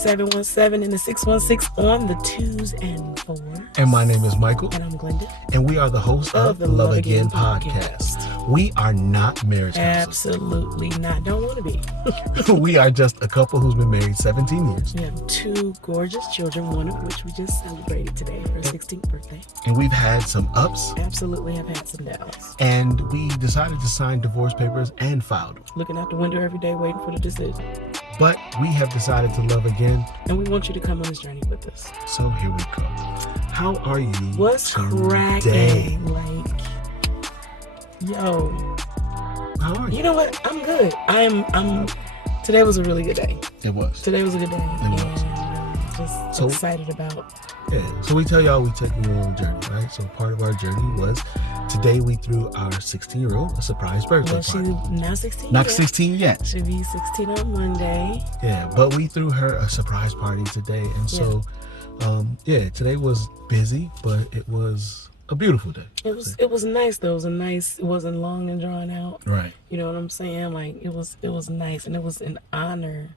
717 and the 616 on the 2s and 4s. And my name is Michael. And I'm Glenda. And we are the hosts of the Love Again podcast. We are not marriage counselors. Absolutely not. Don't want to be. We are just a couple who's been married 17 years. We have 2 gorgeous children, one of which we just celebrated today, her 16th birthday. And we've had some ups. Absolutely have had some downs. And we decided to sign divorce papers and filed them. Looking out the window every day waiting for the decision. But we have decided to love again. And we want you to come on this journey with us. So here we go. How are you What's today? cracking? Like, yo. How are you? You know what? I'm good. I'm today was a really good day. It was. Today was a good day. It was. And I'm just excited about. Yeah. So we tell y'all we take you on a journey, right? So part of our journey was today we threw our 16-year-old a surprise birthday Well, party. she's not 16 Not yet. 16 yet. She'll be 16 on Monday. Yeah, but we threw her a surprise party today. And so, today was busy, but it was a beautiful day. It was nice though. It wasn't long and drawn out. Right. You know what I'm saying? Like it was nice, and it was an honor.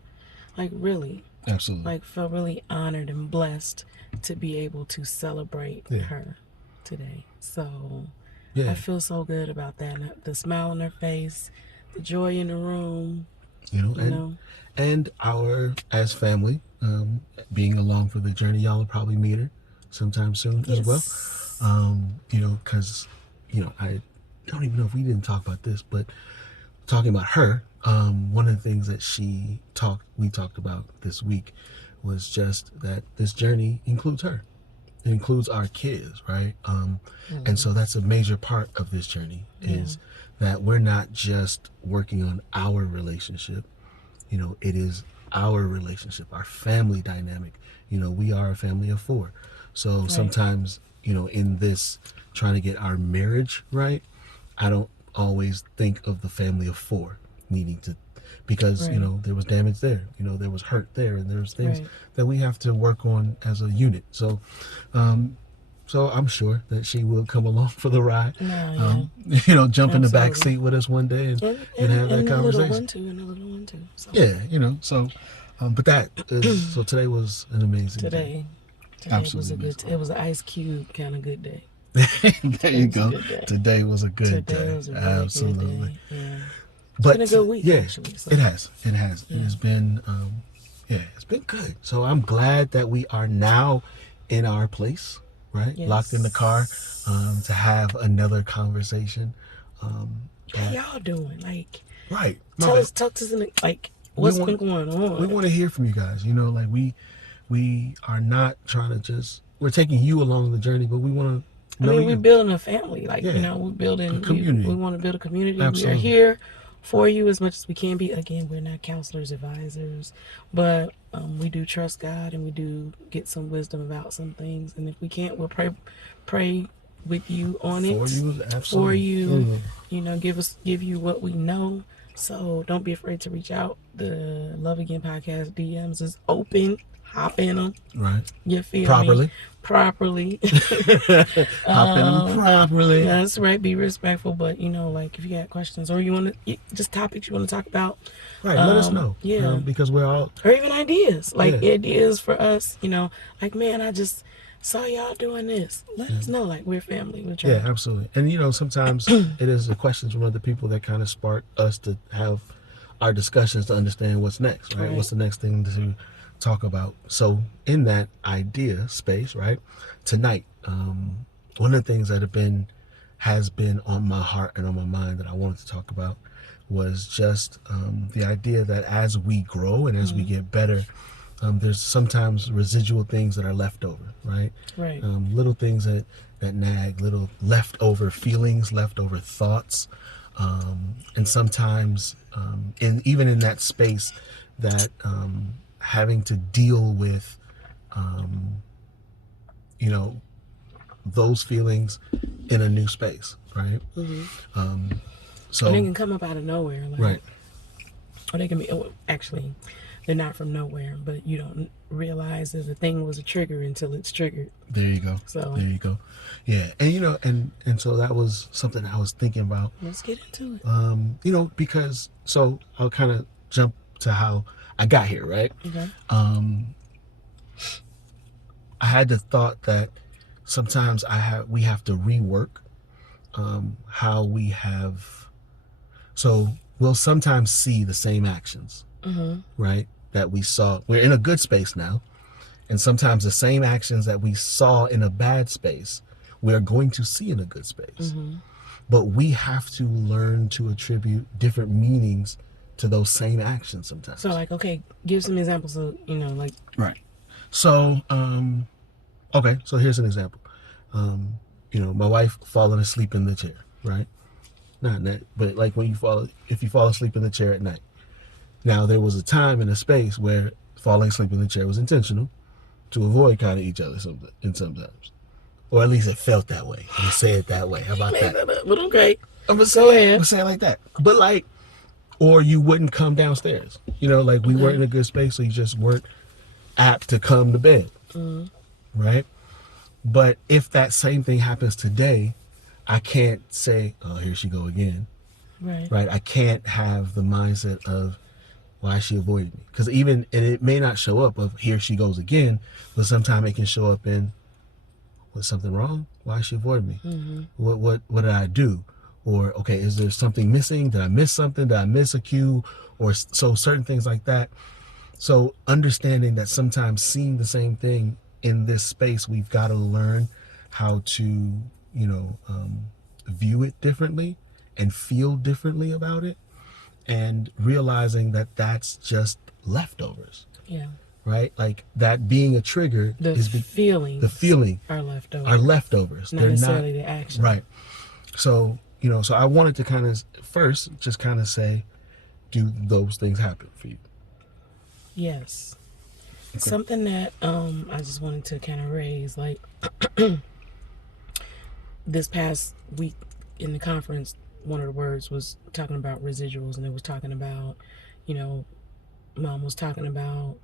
Like really. Absolutely. Like felt really honored and blessed to be able to celebrate her today. So I feel so good about that. And the smile on her face, the joy in the room. And our as family, being along for the journey, y'all will probably meet her sometime soon as well. Because I don't even know if we didn't talk about this, but talking about her, one of the things that we talked about this week was just that this journey includes her. It includes our kids, right? And so that's a major part of this journey is that we're not just working on our relationship. It is our relationship, our family dynamic. We are a family of 4. So sometimes, in this trying to get our marriage right, I don't always think of the family of 4 needing to, because, there was damage there, there was hurt there, and there's things that we have to work on as a unit. So, so I'm sure that she will come along for the ride, jump in the back seat with us one day and have that conversation. And the little one too. So. Yeah, but that is, so today was an amazing day. Today was a good, it was an Ice Cube kind of good day. There you go. Today was a good day. Was a really Absolutely. Good day. Yeah. But it's been a good week, actually. So. It has. Yeah. It has been, it's been good. So I'm glad that we are now in our place, right? Yes. Locked in the car, to have another conversation. How y'all doing? Like, right. Talk to us, like, what's been going on? We want to hear from you guys. Like we are not trying to we're taking you along the journey, but we want to we're building a family. Like, we're building a community. We want to build a community. Absolutely. We are here for you as much as we can be. Again, we're not counselors, advisors, but we do trust God, and we do get some wisdom about some things. And if we can't, we'll pray with you on it. For you, absolutely. For you, give you what we know. So don't be afraid to reach out. The Love Again podcast DMs is open. Hop in them. Right. You feel properly. me? Properly. Hop in them properly. That's right. Be respectful. But, like if you got questions or you want to, just topics you want to talk about. Right. Let us know. Yeah. Because we're all. Or even ideas. Like ideas for us, like, man, I just saw y'all doing this. Let us know. Like, we're family. We're trying. Yeah, absolutely. And, sometimes it is the questions from other people that kind of spark us to have our discussions to understand what's next, right? What's the next thing to talk about. So in that idea space, right, tonight, one of the things that has been on my heart and on my mind that I wanted to talk about was just the idea that as we grow and as we get better, there's sometimes residual things that are left over, right? Right. Little things that nag, little leftover feelings, leftover thoughts, and sometimes even in that space that having to deal with, those feelings in a new space, right? Mm-hmm. So and they can come up out of nowhere, like, right? Or they can be actually, they're not from nowhere, but you don't realize that the thing was a trigger until it's triggered. There you go. So there you go. Yeah, and and so that was something I was thinking about. Let's get into it. Because so I'll kind of jump to how I got here, right? Okay. I had the thought that sometimes we have to rework how we have. So we'll sometimes see the same actions, right? That we saw. We're in a good space now, and sometimes the same actions that we saw in a bad space, we are going to see in a good space. But we have to learn to attribute different meanings to those same actions sometimes. So, like, okay, give some examples of, like. Right. So, okay, so here's an example. My wife falling asleep in the chair, right? Not that, but like if you fall asleep in the chair at night. Now, there was a time and a space where falling asleep in the chair was intentional to avoid kind of each other sometimes. Or at least it felt that way. I'm going to say it that way. How about that? But okay. I'm going to say it like that. But like, or you wouldn't come downstairs. Like we weren't in a good space, so you just weren't apt to come to bed. Right? But if that same thing happens today, I can't say, oh, here she go again. Right? I can't have the mindset of, why she avoided me? Because and it may not show up of here she goes again, but sometimes it can show up in, was something wrong? Why she avoided me? What did I do? Or, okay, is there something missing? Did I miss something? Did I miss a cue? Or so certain things like that. So understanding that sometimes seeing the same thing in this space, we've got to learn how to, view it differently and feel differently about it, and realizing that that's just leftovers. Yeah. Right? Like that being a trigger the feeling are leftovers. Not They're necessarily not the action. Right. So, so I wanted to kind of first just kind of say, do those things happen for you? Yes. Okay. Something that I just wanted to kind of raise, like this past week in the conference, one of the words was talking about residuals, and it was talking about, Mom was talking about,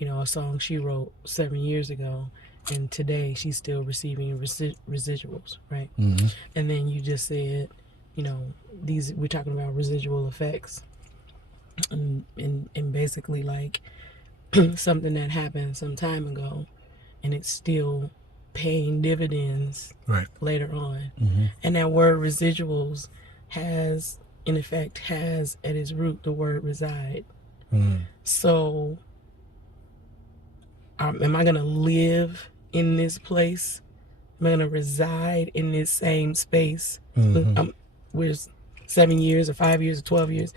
a song she wrote 7 years ago, and today she's still receiving residuals, right? And then you just said, we're talking about residual effects, and basically like something that happened some time ago, and it's still paying dividends later on. And that word residuals has at its root the word reside. So am I going to live in this place? Am I going to reside in this same space? We're 7 years or 5 years or 12 years,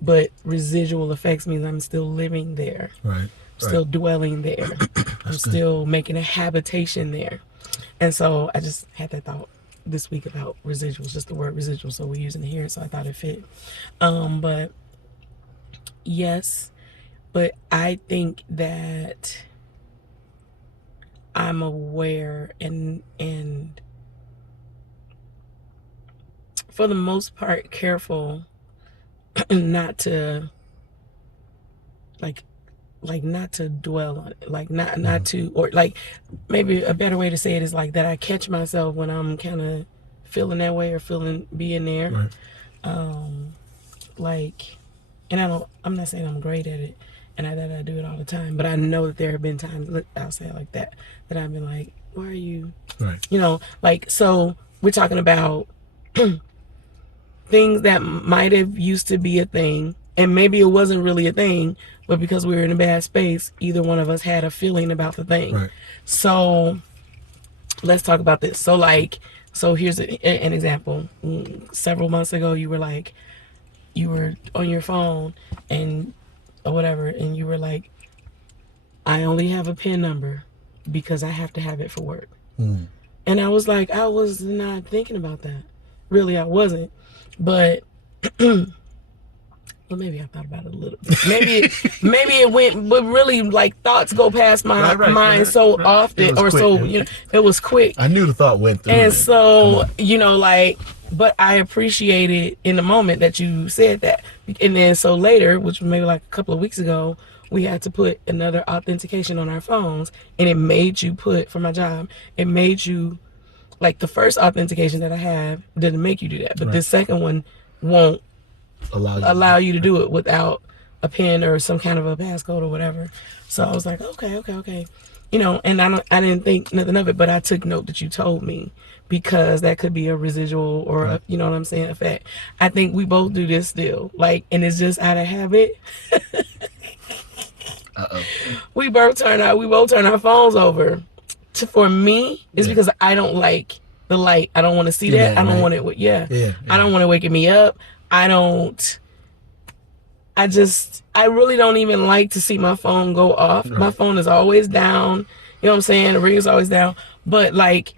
but residual effects means I'm still living there. Right. Still dwelling there. I'm still making a habitation there. And so I just had that thought this week about residuals, just the word residual. So we're using it here, so I thought it fit. But yes, but I think that I'm aware and for the most part careful not to not to dwell on it, like not to, or like maybe a better way to say it is like that I catch myself when I'm kind of feeling that way or being there. Like, and I'm not saying I'm great at it and that I do it all the time, but I know that there have been times, I'll say it like that I've been like, why are you, like, so we're talking about things that might have used to be a thing, and maybe it wasn't really a thing, but because we were in a bad space, either one of us had a feeling about the thing. So let's talk about this. So here's an example. Several months ago, you were on your phone and or whatever, and you were like, I only have a PIN number because I have to have it for work. And I was like, I was not thinking about that. Really, I wasn't. But well, maybe I thought about it a little bit. Maybe it went, but really, like, thoughts go past my mind so often, or quick, so it was quick. I knew the thought went through. And so but I appreciated in the moment that you said that, and then so later, which was maybe like a couple of weeks ago, we had to put another authentication on our phones, and it made you put, for my job, it made you, like, the first authentication that I have didn't make you do that, but the second one won't allow you to do it without a pin or some kind of a passcode or whatever. So I was like, okay. And I didn't think nothing of it, but I took note that you told me because that could be a residual or Right. you know what I'm saying, effect. I think we both do this still, like, and it's just out of habit. Uh-oh. We both turn our phones over. For me, it's Yeah. because I don't like the light. I don't want to see Seen that. that, I don't right? want it. Yeah, Yeah, I yeah. don't want it waking me up. I don't. I really don't even like to see my phone go off. My Right. phone is always down. You know what I'm saying? The ring is always down. But like,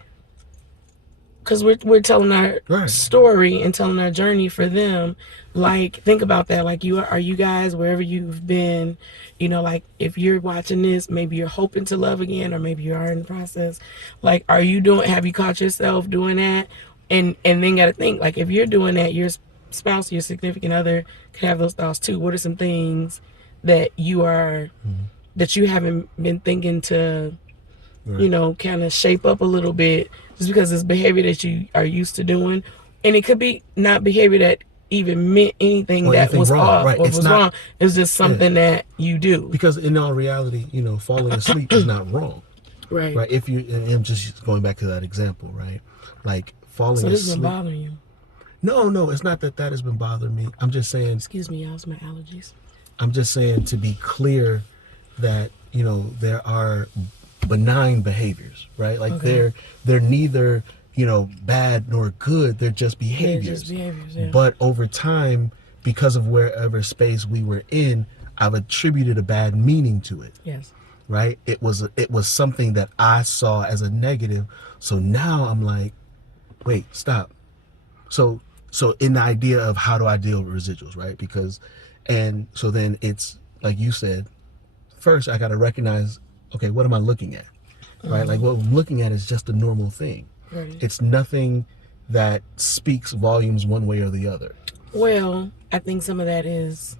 because we're telling our Right. story and telling our journey for them. Like, think about that. Like, are you guys wherever you've been, like if you're watching this, maybe you're hoping to love again, or maybe you are in the process. Like, have you caught yourself doing that? And then got to think, like, if you're doing that, your spouse, your significant other could have those thoughts too. What are some things that that you haven't been thinking to, Right. kind of shape up a little bit, just because it's behavior that you are used to doing. And it could be not behavior that even meant anything Or that anything was wrong. off Right. or It's was not. wrong. It's just Yeah. something that you do. Because in all reality, falling asleep is not wrong. Right. Right. If you, and I'm just going back to that example, right? Like falling So this has been asleep. bothering you. No, it's not that has been bothering me. I'm just saying. Excuse me, y'all. It's my allergies. I'm just saying to be clear that there are benign behaviors, right? Like Okay. they're neither bad nor good. They're just They're just behaviors. behaviors, yeah. But over time, because of wherever space we were in, I've attributed a bad meaning to it. Yes. Right? It was something that I saw as a negative. So now I'm like, wait, stop. So in the idea of how do I deal with residuals, right? Because and so then it's like you said, first I got to recognize, okay, what am I looking at? Right? Like what I'm looking at is just a normal thing. Right. It's nothing that speaks volumes one way or the other. Well, I think some of that is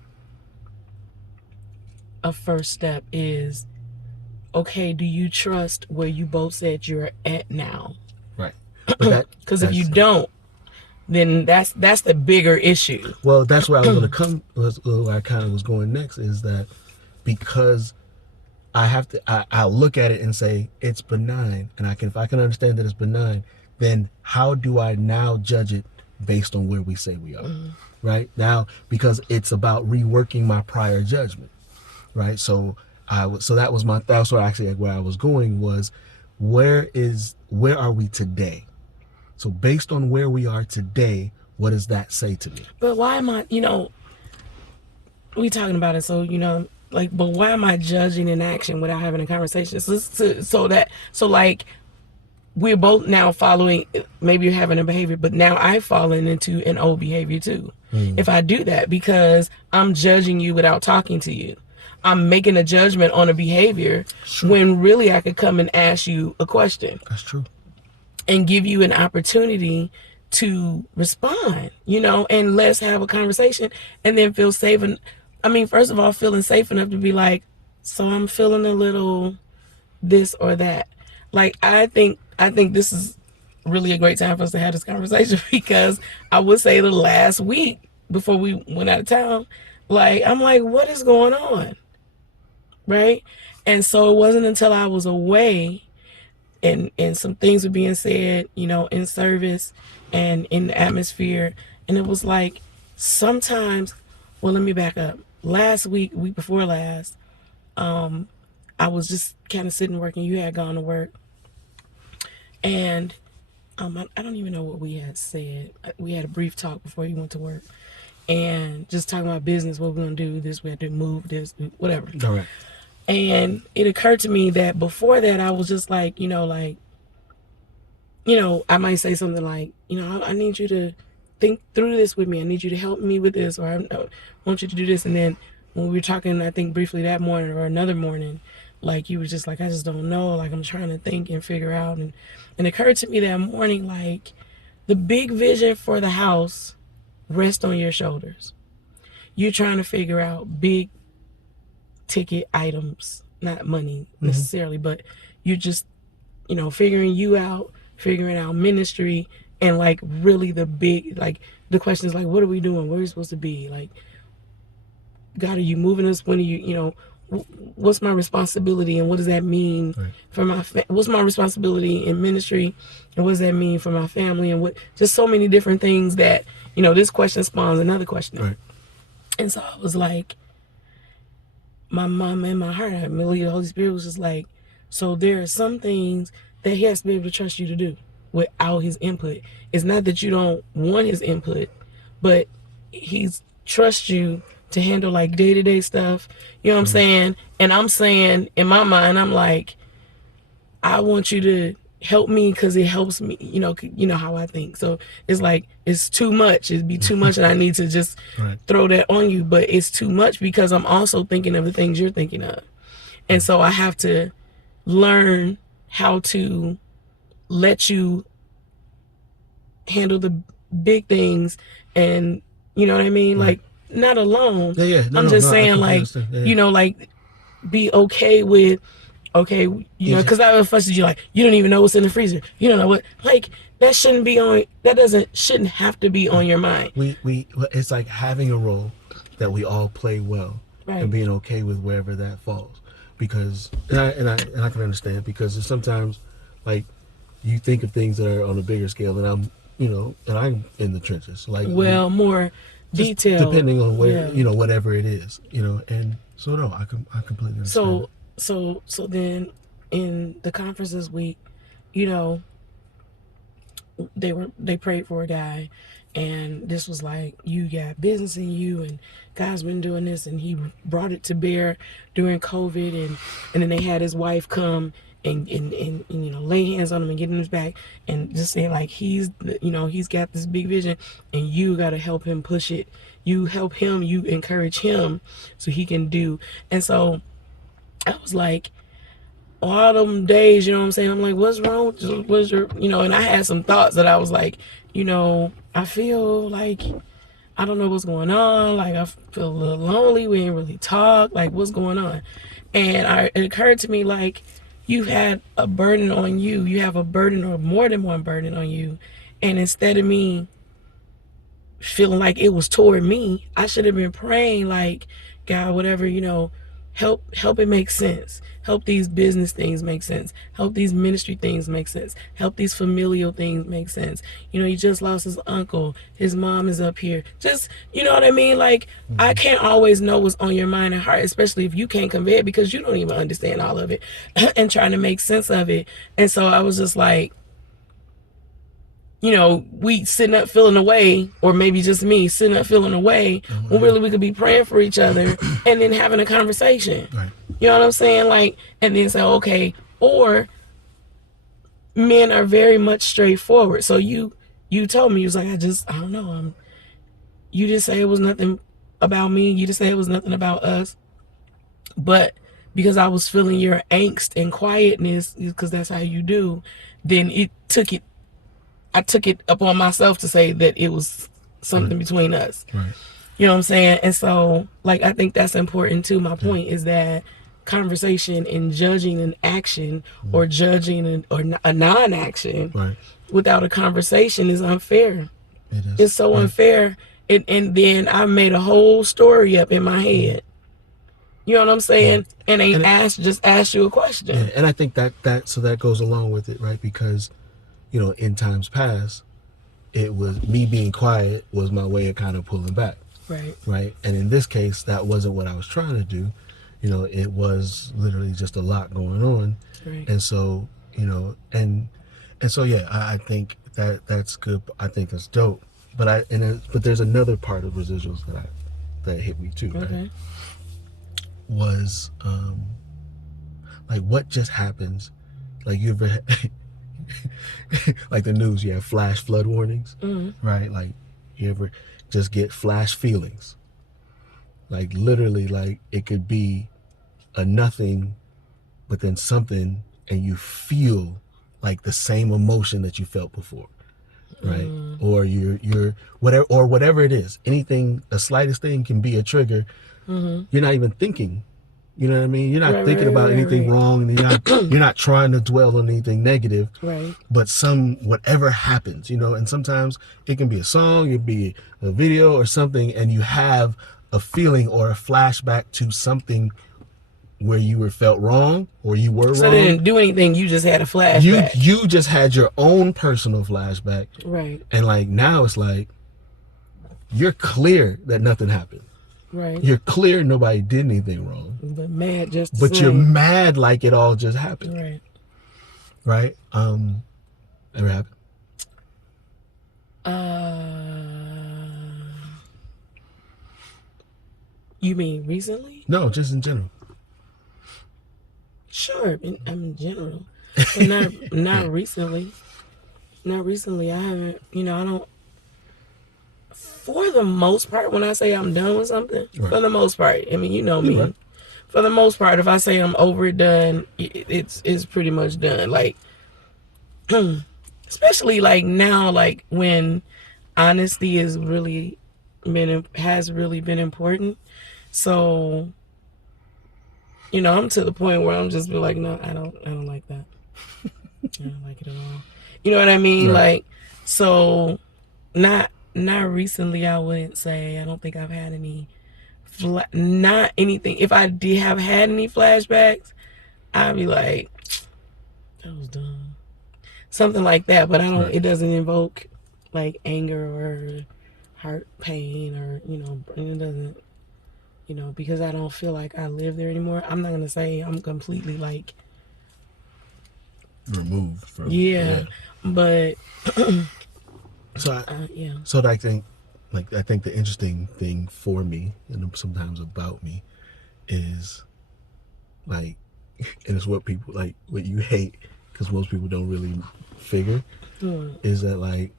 a first step is, okay, do you trust where you both said you're at now? Right. But Because if you that's don't, then that's the bigger issue. well, that's where I was going to come. Where I kind of was going next is that because I have to, I'll look at it and say it's benign, and if I can understand that it's benign, then how do I now judge it based on where we say we are, right now? Because it's about reworking my prior judgment, right? So that's where actually where I was going was, where are we today? So based on where we are today, what does that say to me? But why am I, we talking about it, so, like, but why am I judging in action without having a conversation? So like, we're both now following, maybe you're having a behavior, but now I've fallen into an old behavior too. If I do that, because I'm judging you without talking to you. I'm making a judgment on a behavior when really I could come and ask you a question. That's true. And give you an opportunity to respond, and let's have a conversation and then feel safe. And I mean, first of all, feeling safe enough to be like, so I'm feeling a little this or that. Like, I think this is really a great time for us to have this conversation because I would say the last week before we went out of town, like, I'm like, what is going on? Right? And so it wasn't until I was away and some things were being said, in service and in the atmosphere. And it was like, sometimes, well, let me back up. Last week before last, I was just kind of sitting working. You had gone to work. And I don't even know what we had said. We had a brief talk before you went to work. And just talking about business, what we're going to do, this, we had to move, this, whatever. All right. And it occurred to me that before that, I was just like, I might say something like, I need you to think through this with me. I need you to help me with this, or I want you to do this. And then when we were talking, I think briefly that morning or another morning, like, you were just like, I just don't know. Like, I'm trying to think and figure out. And it occurred to me that morning, like, the big vision for the house rests on your shoulders. You're trying to figure out big ticket items, not money necessarily, but you're just, figuring you out, figuring out ministry, and like really the big, like, the question is like, what are we doing? Where are we supposed to be? Like, God, are you moving us? When are you, what's my responsibility and what does that mean Right. for what's my responsibility in ministry and what does that mean for my family and what, just so many different things that, this question spawns another question. Right. And so I was like, my mom and my heart, I believe the Holy Spirit was just like, so there are some things that he has to be able to trust you to do without his input. It's not that you don't want his input, but he's trust you to handle like day-to-day stuff. You know what I'm saying? And I'm saying in my mind, I'm like, I want you to help me because it helps me, how I think. So it's like, it's too much. It'd be too much and I need to just Right. throw that on you. But it's too much because I'm also thinking of the things you're thinking of. And so I have to learn how to let you handle the big things and, you know what I mean? Right. Like, not alone. Yeah, yeah. No, I'm no, just no. I saying, completely like, understand. Yeah, yeah. like, be okay with, okay, Easy. because I was fussing you like, you don't even know what's in the freezer. You don't know what, like, that shouldn't have to be on your mind. It's like having a role that we all play well, Right. and being okay with wherever that falls. Because and I can understand, because sometimes, like, you think of things that are on a bigger scale, and I'm in the trenches, like, Well, more just detailed. depending on where, Yeah. whatever it is, and so no, I completely understand. So then in the conference this week, you know, they prayed for a guy, and this was like, you got business in you and God's been doing this, and he brought it to bear during COVID, and then they had his wife come and lay hands on him and get in his back and just say like, he's got this big vision and you got to help him push it. You help him, you encourage him so he can do. And so I was like, all them days, you know what I'm saying? I'm like, what's wrong? What's your, and I had some thoughts that I was like, I feel like I don't know what's going on. Like, I feel a little lonely. We ain't really talk. Like, what's going on? And it occurred to me, like, you had a burden on you. You have a burden or more than one burden on you. And instead of me feeling like it was toward me, I should have been praying like, God, whatever, help it make sense. Help these business things make sense. Help these ministry things make sense. Help these familial things make sense. He just lost his uncle. His mom is up here. Just, you know what I mean? Like, I can't always know what's on your mind and heart, especially if you can't convey it because you don't even understand all of it and trying to make sense of it. And so I was just like, we sitting up feeling away, or maybe just me sitting up feeling away, when really we could be praying for each other and then having a conversation. Right. You know what I'm saying? Like, and then say, okay, or men are very much straightforward. So you told me, you was like, I don't know. You didn't say it was nothing about me. You didn't say it was nothing about us. But because I was feeling your angst and quietness, because that's how you do, then I took it upon myself to say that it was something between us. Right. You know what I'm saying? And so, like, I think that's important too. My point is that conversation and judging an action or judging or a non-action Right. without a conversation is unfair. It is. It's so unfair. And then I made a whole story up in my head. You know what I'm saying? And they just asked you a question. Yeah, and I think that goes along with it, right? Because, in times past, it was me being quiet was my way of kind of pulling back. Right. Right. And in this case, that wasn't what I was trying to do. It was literally just a lot going on. Right. And so, and so, yeah, I think that's good. I think that's dope. But there's another part of residuals that hit me too. Okay. Right? Was like, what just happens? Like, you ever like the news, you have flash flood warnings, right? Like, you ever just get flash feelings, like, literally, like, it could be a nothing but then something, and you feel like the same emotion that you felt before, right? Or you're whatever it is, anything, the slightest thing can be a trigger. You're not even thinking. You know what I mean? You're not thinking about anything wrong, and you're not trying to dwell on anything negative. Right. But whatever happens, and sometimes it can be a song, it be a video or something, and you have a feeling or a flashback to something where you were felt wrong or you were So they wrong. didn't do anything. You just had a You flashback. you just had your own personal flashback, Right. and like now it's like you're clear that nothing happened. Right. You're clear nobody did anything wrong, But mad just the but you're same. mad like it all just happened. Right. Right? Ever happened? You mean recently? No, just in general. Sure. In general, but not recently. Not recently. I haven't. I don't. For the most part, when I say I'm done with something, Right. for the most part, I mean, you know You're me. right. For the most part, if I say I'm over it, done, it's pretty much done. Like, especially like now, like when honesty has really been important. So, I'm to the point where I'm just be like, no, I don't like that. I don't like it at all. You know what I mean? Right. Like, so not recently. I wouldn't say. I don't think I've had any. Not anything. If I did have had any flashbacks, I'd be like, that was dumb. Something like that. But I don't. Right. It doesn't invoke like anger or heart pain or it doesn't. Because I don't feel like I live there anymore. I'm not gonna say I'm completely like Removed from yeah, but so yeah. so I think the interesting thing for me and sometimes about me is like and it's what people like what you hate because most people don't really figure is that like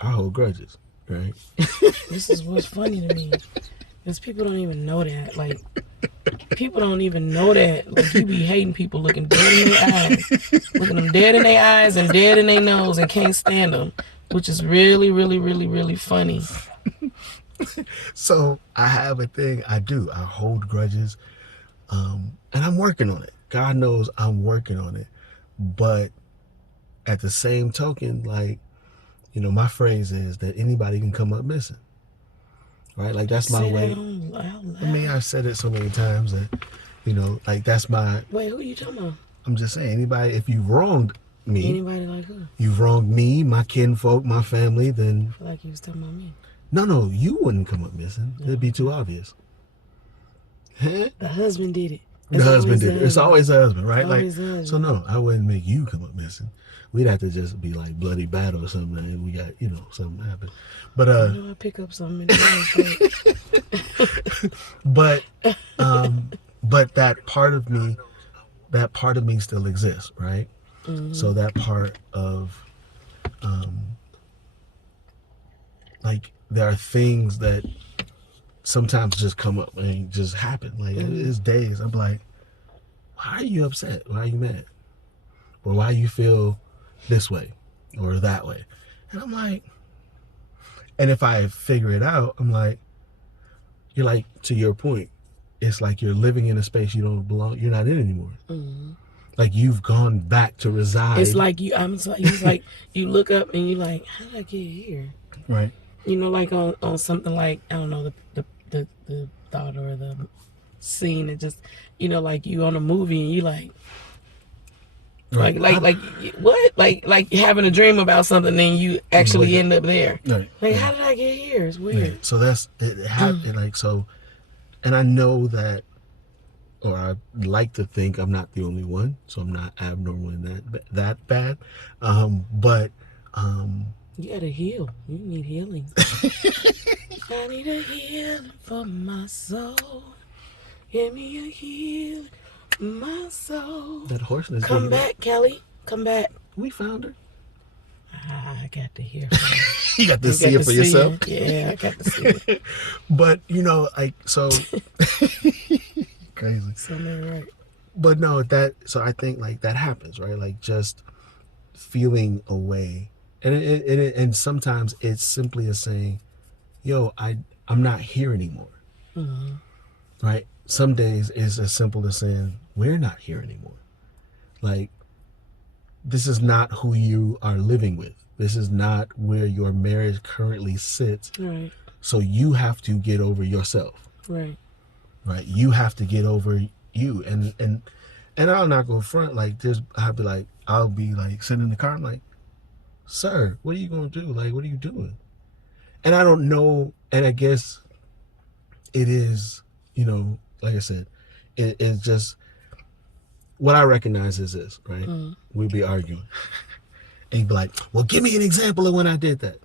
I hold grudges, right? This is what's funny to me. Because people don't even know that. Like, people don't even know that. Like, you be hating people looking dead in their eyes. Looking them dead in their eyes and dead in their nose and can't stand them. Which is really, really, really, really funny. So I have a thing I do. I hold grudges. And I'm working on it. God knows I'm working on it. But at the same token, like, my phrase is that anybody can come up missing. Right? Like that's my Say way. that out loud. I mean, I've said it so many times that, like that's my Wait, who you talking about? I'm just saying, anybody if you wronged me, Anybody like who? you've wronged me, my kinfolk, my family, then I feel like you was talking about me. no, you wouldn't come up missing. It'd be too obvious. The husband did it. The husband did it. It's always the husband, right? Like, so no, I wouldn't make you come up missing. We'd have to just be like bloody battle or something, and we got something happen. But I pick up something in the but that part of me still exists, right? Mm-hmm. So that part of like there are things that sometimes just come up and just happen. Like it's days I'm like, why are you upset? Why are you mad? Or why you feel this way or that way? And I'm like, and if I figure it out, I'm like, you're like, to your point, it's like you're living in a space you don't belong, you're not in anymore. Mm-hmm. Like you've gone back to reside. It's like it's like you look up and you're like, how did I get here? Right. Like on something like, I don't know, the thought or the scene that just, like you on a movie and you like, right. like what? Like having a dream about something and you actually end up there. Right. Like, how did I get here? It's weird. Right. So that's it happened like so, and I know that, or I like to think I'm not the only one, so I'm not abnormal in that bad. But you gotta heal. You need healing. I need a healing for my soul. Give me a healing, my soul. That horse is come back, Kelly. Come back. We found her. I got to hear from her. You got to see it for yourself. Yeah, I got to see it. But like so crazy. So right. But no, so I think like that happens, right? Like just feeling away, and sometimes it's simply a saying, "Yo, I'm not here anymore." Mm-hmm. Right? Some days it's as simple as saying, "We're not here anymore." Like, this is not who you are living with. This is not where your marriage currently sits. Right. So you have to get over yourself. Right. Right? You have to get over you. And I'll not go front like this. I'll be like sitting in the car. I'm like, sir, what are you gonna do? Like, what are you doing? And I don't know. And I guess it is, like I said, it's just what I recognize is this, right? We'd be arguing. And you'd be like, well, give me an example of when I did that.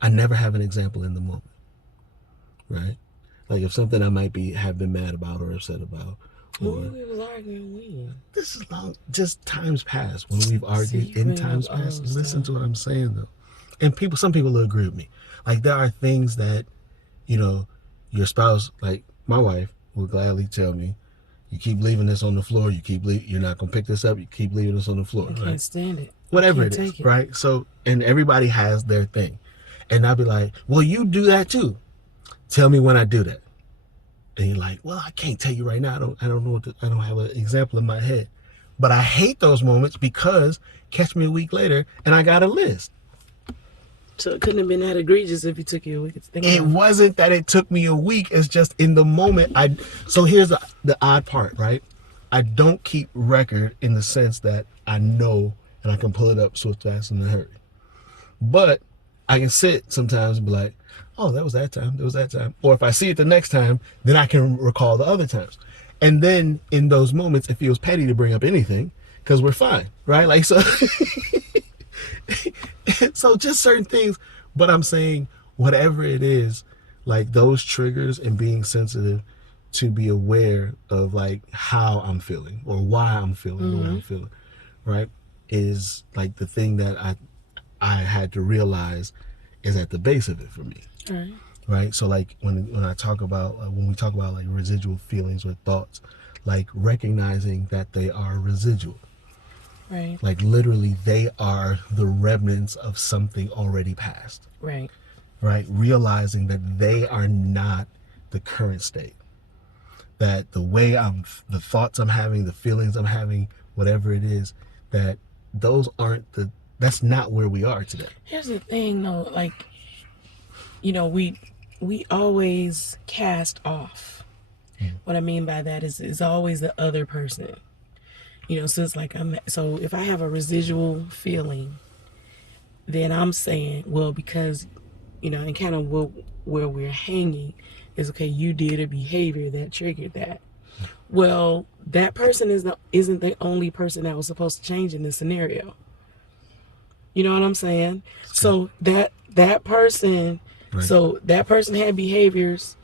I never have an example in the moment, right? Like if something I might have been mad about or upset about, or we was arguing when? this is long, just times past when we've See, argued you in bring up times past. old Listen stuff. to what I'm saying though, and some people will agree with me. Like there are things that, your spouse, like my wife, will gladly tell me, you keep leaving this on the floor. You're not gonna pick this up. You keep leaving this on the floor, I right? can't stand it. I Whatever can't it is, take it. right? So, and everybody has their thing, and I'll be like, well, you do that too. Tell me when I do that. And you're like, well, I can't tell you right now. I don't know I don't have an example in my head. But I hate those moments because catch me a week later and I got a list. So it couldn't have been that egregious if you took you a week to think It about it. wasn't that it took me a week. It's just in the moment. So here's the odd part, right? I don't keep record in the sense that I know and I can pull it up so fast in a hurry. But I can sit sometimes and be like, oh, that was that time. That was that time. Or if I see it the next time, then I can recall the other times. And then in those moments, it feels petty to bring up anything because we're fine, right? Like, so, so just certain things. But I'm saying, whatever it is, like those triggers and being sensitive to be aware of like how I'm feeling or why I'm feeling the way I'm feeling, right? Is like the thing that I had to realize is at the base of it for me. All right. Right. So like when I talk about when we talk about like residual feelings or thoughts, like recognizing that they are residual. Right. Like literally they are the remnants of something already past. Right. Right. Realizing that they are not the current state. That the thoughts I'm having, the feelings I'm having, whatever it is, that those aren't that's not where we are today. Here's the thing though, like, we always cast off. What I mean by that is always the other person. So it's like so if I have a residual feeling, then I'm saying, well, because, and kind of where we're hanging is, okay, you did a behavior that triggered that. Well, that person isn't the only person that was supposed to change in this scenario. You know what I'm saying? So that person, Right. so that person had behaviors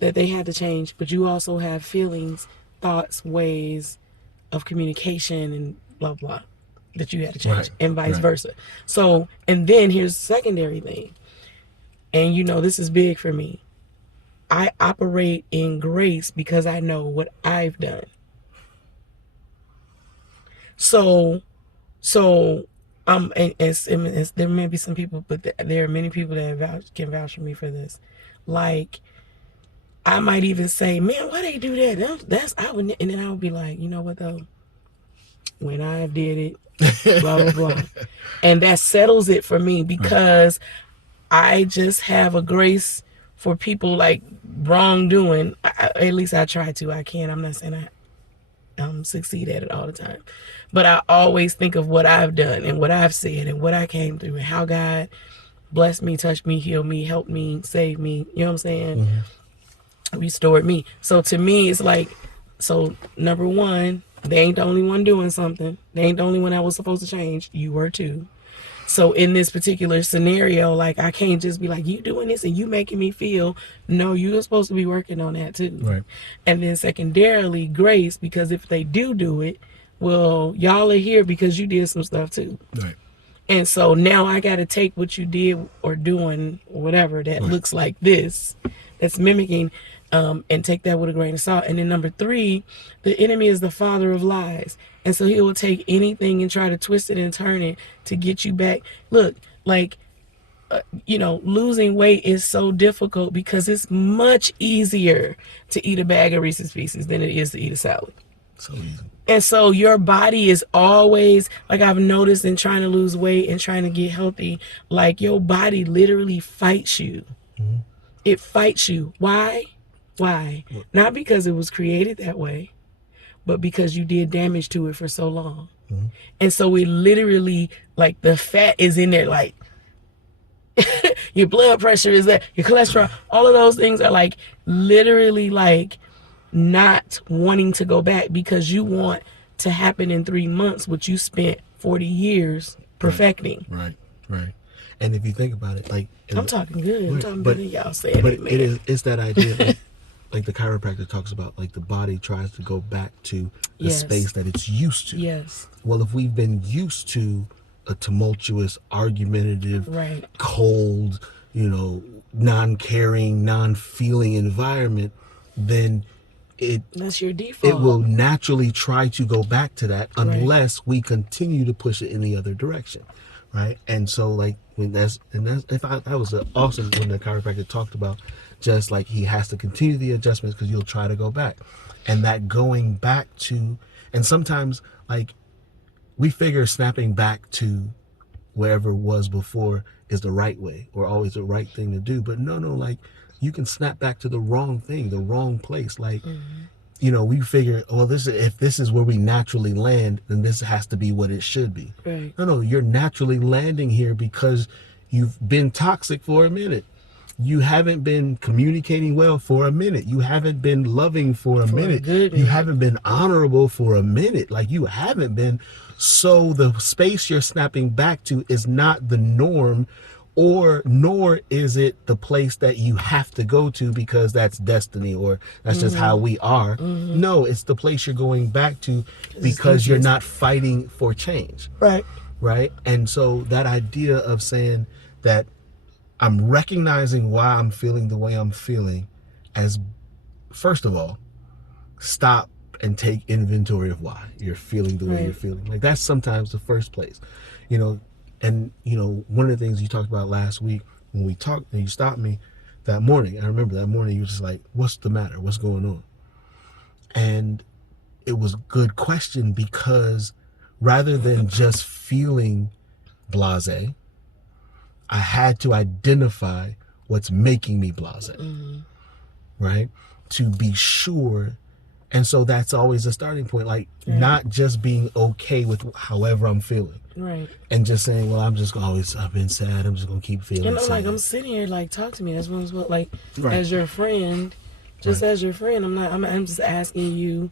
that they had to change, but you also have feelings, thoughts, ways of communication, and blah blah that you had to change, Right. and vice Right. versa. So, and then here's the secondary thing, and this is big for me. I operate in grace because I know what I've done. So So, and there may be some people, but there are many people that can vouch for me for this. Like, I might even say, "Man, why they do that?" That's I would, and then I would be like, you know what though? When I did it, blah blah blah, and that settles it for me because I just have a grace for people like wrongdoing. At least I try to. I can. I'm not saying I succeed at it all the time. But I always think of what I've done and what I've said and what I came through and how God blessed me, touched me, healed me, helped me, saved me. You know what I'm saying? Restored me. So to me, it's like, so number one, they ain't the only one doing something. They ain't the only one that was supposed to change. You were too. So in this particular scenario, like I can't just be like, you doing this and you making me feel. No, you're supposed to be working on that too. Right. And then secondarily, grace, because if they do it, well, y'all are here because you did some stuff too. Right. And so now I got to take what you did or doing or whatever that Right. looks like this, that's mimicking, and take that with a grain of salt. And then number three, the enemy is the father of lies. And so he will take anything and try to twist it and turn it to get you back. Look, like, losing weight is so difficult because it's much easier to eat a bag of Reese's Pieces than it is to eat a salad. So easy. And so your body is always, like I've noticed in trying to lose weight and trying to get healthy, like your body literally fights you. It fights you. Why? Why? Not because it was created that way, but because you did damage to it for so long. Mm-hmm. And so it literally, like, the fat is in there, like, your blood pressure is there, your cholesterol, all of those things are like literally like not wanting to go back because you want to happen in 3 months, what you spent 40 years perfecting. Right, right. And if you think about it, like, I'm talking good. I'm right, talking better than y'all saying but it, man. it's that idea, like the chiropractor talks about, like the body tries to go back to the Yes. space that it's used to. Yes. Well, if we've been used to a tumultuous, argumentative, Right. cold, non-caring, non-feeling environment, then That's your it default. will naturally try to go back to that Right. unless we continue to push it in the other direction, right? And so, like, that was awesome when the chiropractor talked about just like he has to continue the adjustments because you'll try to go back, and that going back to, and sometimes like we figure snapping back to wherever it was before is the right way or always the right thing to do, but no, like you can snap back to the wrong thing, the wrong place, like. We figure, well, if this is where we naturally land, then this has to be what it should be. Right. No, you're naturally landing here because you've been toxic for a minute. You haven't been communicating well for a minute. You haven't been loving for a minute. Good You minute. haven't been honorable for a minute. Like, you haven't been. So the space you're snapping back to is not the norm, or nor is it the place that you have to go to because that's destiny or that's just how we are. No, it's the place you're going back to because you're not fighting for change. Right. Right. And so that idea of saying that I'm recognizing why I'm feeling the way I'm feeling, as first of all, stop and take inventory of why you're feeling the way you're feeling. Like, that's sometimes the first place, and one of the things you talked about last week when we talked and you stopped me that morning, I remember that morning you were just like, what's the matter, what's going on? And it was a good question because rather than just feeling blasé, I had to identify what's making me blasé, right? To be sure. And so that's always a starting point, like not just being okay with however I'm feeling. Right. And just saying, well, I've been sad, I'm just going to keep feeling And I'm sad. like, I'm sitting here like, talk to me. That's what, like, Right. as your friend, as your friend, I'm just asking you,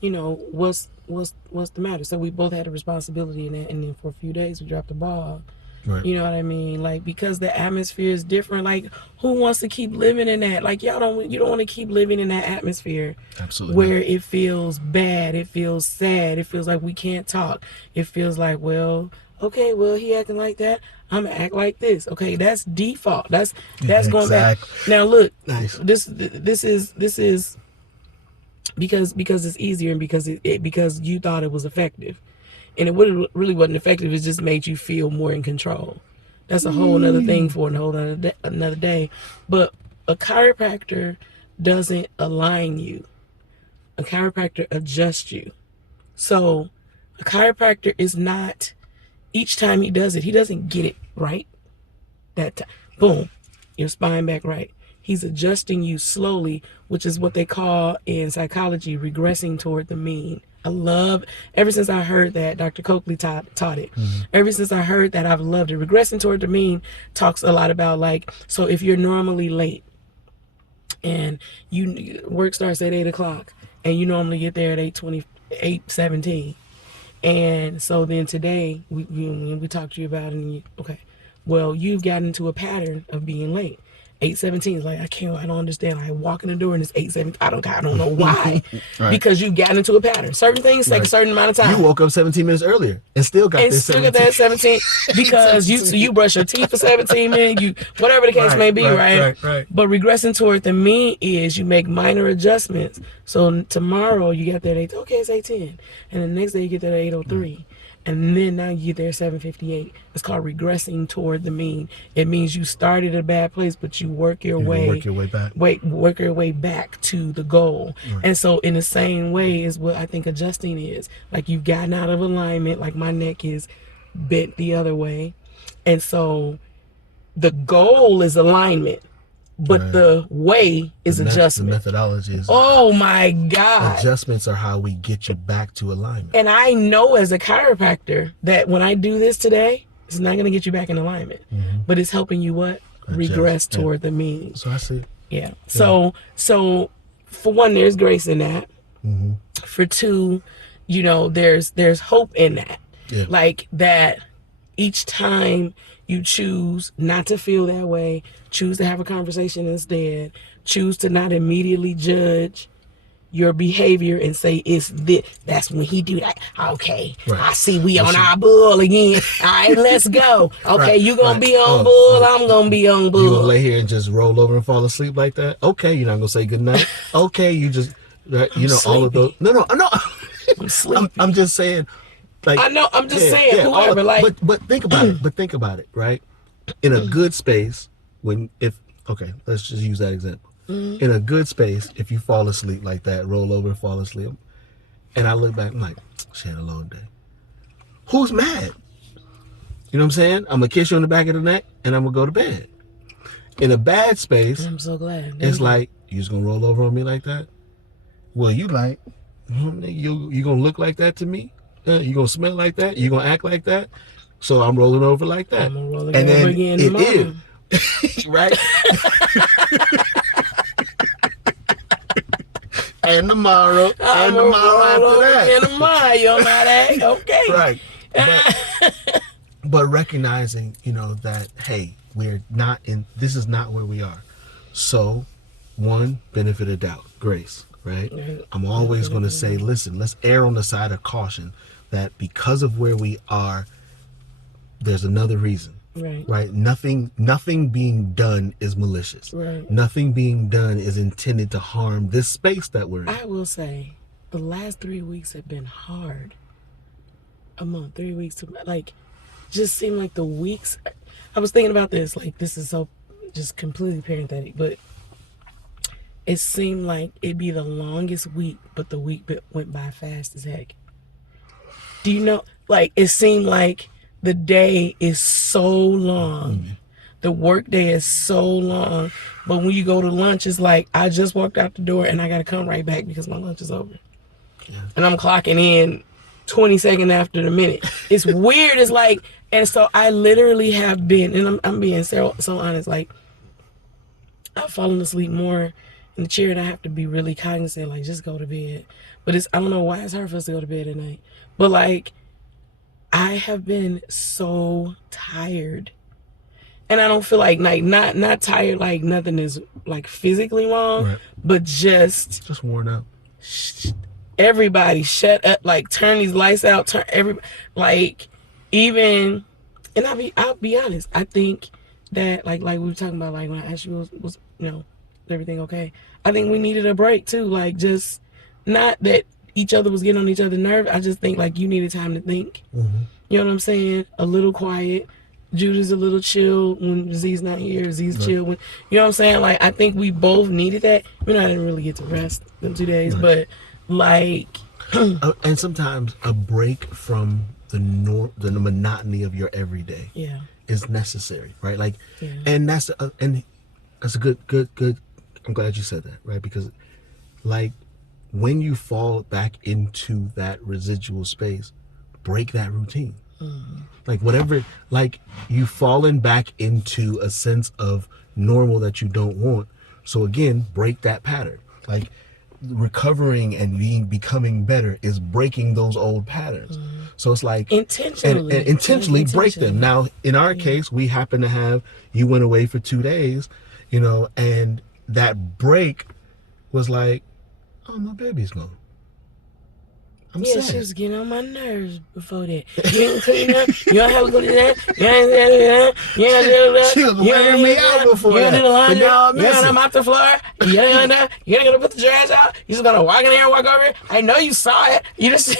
what's the matter? So we both had a responsibility in that, and then for a few days we dropped the ball. Right. You know what I mean? Like, because the atmosphere is different. Like, who wants to keep living in that? Like, you don't want to keep living in that atmosphere. Absolutely. Where it feels bad, it feels sad, it feels like we can't talk. It feels like, well, okay, well, he acting like that, I'm gonna act like this. Okay, that's default. That's going back. Now look, nice. This is because it's easier, and because you thought it was effective, and it really wasn't effective. It just made you feel more in control. That's a whole other thing for another day. But a chiropractor doesn't align you. A chiropractor adjusts you. So a chiropractor is not, each time he does it, he doesn't get it right that time. Boom, your spine back right. He's adjusting you slowly, which is what they call in psychology regressing toward the mean. I love, ever since I heard that, Dr. Coakley taught it. Ever since I heard that, I've loved it. Regressing toward the mean talks a lot about, like, so if you're normally late and work starts at 8 o'clock and you normally get there at 8:20, 8:17, and so then today we talked to you about it, and okay, well, you've gotten into a pattern of being late. 8:17 is like, I don't understand. I walk in the door and it's 8:17. I don't know why. Right. Because you got into a pattern. Certain things take a certain amount of time. You woke up 17 minutes earlier and still got this 17 because you brush your teeth for 17 minutes, you whatever the case may be, right? But regressing toward the mean is you make minor adjustments. So tomorrow you get there at 8, okay, it's 8:10, and the next day you get there at 8:03. And then now you get there at 7:58. It's called regressing toward the mean. It means you started at a bad place, but you work your way back. Work your way back to the goal. Right. And so in the same way is what I think adjusting is. Like, you've gotten out of alignment, like my neck is bent the other way. And so the goal is alignment. but the way is the adjustment. methodology is Oh my God. adjustments are how we get you back to alignment. And I know as a chiropractor that when I do this today, it's not going to get you back in alignment, but it's helping you what? Regress toward the meaning. So I see. Yeah. So for one, there's grace in that. For two, there's hope in that. Yeah. Like that each time you choose not to feel that way, choose to have a conversation instead, choose to not immediately judge your behavior and say it's this. That's when he do that. Okay, right. I see we on our bull again. All right, let's go. Okay, right, you gonna be on bull. I'm gonna be on bull. You gonna lay here and just roll over and fall asleep like that? Okay, you're not gonna say good night. Okay, you just all of those. No. I'm sleepy. I'm just saying. Like, I know. I'm just saying. Whoever. But think about it. But think about it. Right. In a good space, let's just use that example. In a good space, if you fall asleep like that, roll over and fall asleep, and I look back, I'm like, she had a long day. Who's mad? You know what I'm saying? I'm gonna kiss you on the back of the neck, and I'm gonna go to bed. In a bad space, I'm so glad. It's like, you just gonna roll over on me like that? Well, you gonna look like that to me? You gonna smell like that? You gonna act like that? So I'm rolling over like that. I'm gonna roll over again tomorrow. Right? And tomorrow, and tomorrow after that. And tomorrow, you're not that. Okay. Right. But recognizing, that, hey, this is not where we are. So, one, benefit of doubt, grace, right? I'm always going to say, listen, let's err on the side of caution that because of where we are, there's another reason. Right. Nothing being done is malicious. Right. Nothing being done is intended to harm this space that we're in. I will say the last 3 weeks have been hard. A month, 3 weeks just seemed like the weeks. I was thinking about this, this is so just completely parenthetic, but it seemed like it'd be the longest week, but the week went by fast as heck. Do you know, it seemed like the day is so long. The work day is so long. But when you go to lunch, it's like, I just walked out the door and I got to come right back because my lunch is over. Yeah. And I'm clocking in 20 seconds after the minute. It's weird. It's and so I literally have been, and I'm being so honest, I've fallen asleep more in the chair and I have to be really cognizant, just go to bed. But I don't know why it's hard for us to go to bed at night. But I have been so tired, and I don't feel not tired, nothing is physically wrong, right. But just worn out. Everybody shut up, turn these lights out, turn everybody, even, and I'll be honest, I think that we were talking about, when I asked you was everything okay, I think we needed a break too, just not that each other was getting on each other's nerves. I just think you needed time to think. You know what I'm saying? A little quiet. Judah's a little chill when Z's not here. Z's chill when, you know what I'm saying? I think we both needed that. I didn't really get to rest them 2 days, but and sometimes a break from the monotony of your everyday is necessary, right? And that's a good. I'm glad you said that, right? Because when you fall back into that residual space, break that routine. Whatever, you've fallen back into a sense of normal that you don't want. So again, break that pattern. Recovering and becoming better is breaking those old patterns. So it's intentionally break them. Now, in our case, we happen to have, you went away for 2 days, and that break was oh, my baby's gone. I'm sad. She was getting on my nerves before that. You didn't clean up. You don't have to go to that. She was wearing me out before that. But now I'm missing. You don't mop the floor. You ain't gonna put the trash out. You just gonna walk in there and walk over here. I know you saw it. You just.